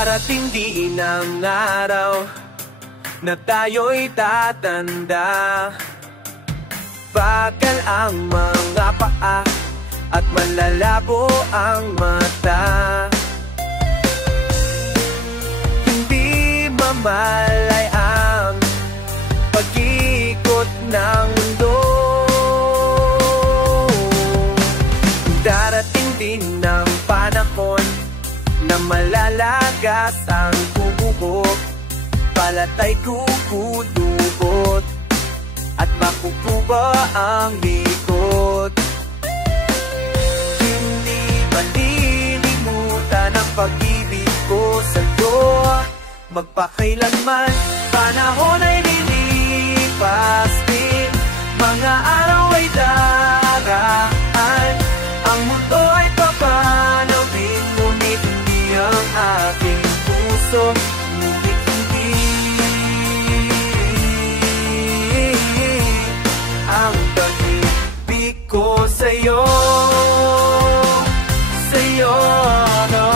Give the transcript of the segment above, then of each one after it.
Darating din ang araw na tayo'y tatanda. Bakal ang mga paa at malalabo ang mata. Hindi mamalay ang pag-ikot ng mundo. Darating din ang panahon na malalagas ang bubuk, palatay kukulubot at makukuha ang likod. Hindi malilimutan ang pag-ibig ko sa'yo, magpakailanman. Panahon ay lilipas din, mga araw ay daraan. Ang mundo ay papanawin, ngunit hindi ang aking puso. Ngunit hindi ang pag-ibig ko sa'yo, sa'yo, no.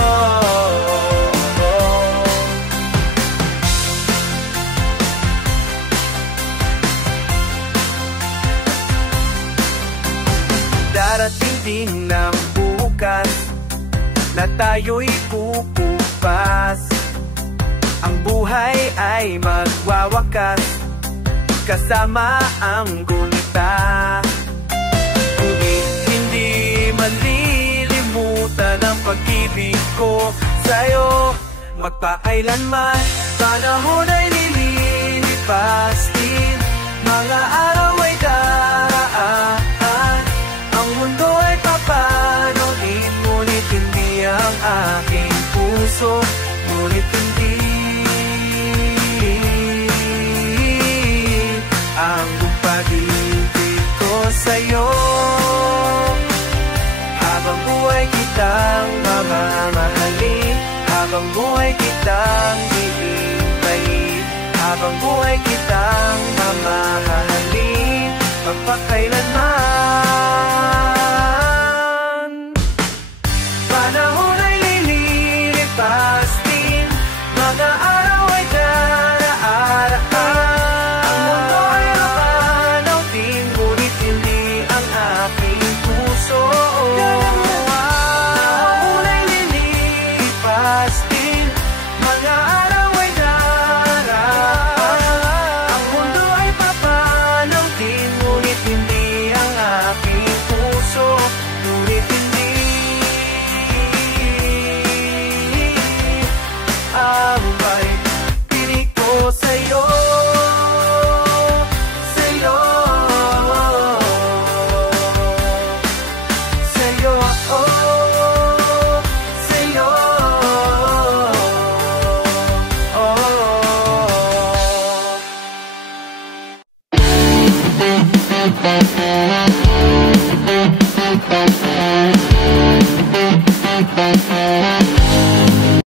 Darating din ng bukas na tayo'y pupupas. Ang buhay ay magwawakas kasama ang gunita. Ngunit hindi malilimutan ang pag-ibig ko sa'yo, magpakailanman. Panahon ay lilipas din, mga araw ay daraan. Ang mundo ay papanoin, ngunit hindi ang aking puso. Ngunit hindi ang pag-ibig ko sa'yo. Habang buhay kitang mamamahalin, habang buhay kitang hihintayin, habang buhay kitang mamahalin, magpakailanman. Panahon ay lilipas din, mga araw ay daraan. Ang mundo ay mapanaw din, ngunit hindi ang aking puso. Panahon ay lilipas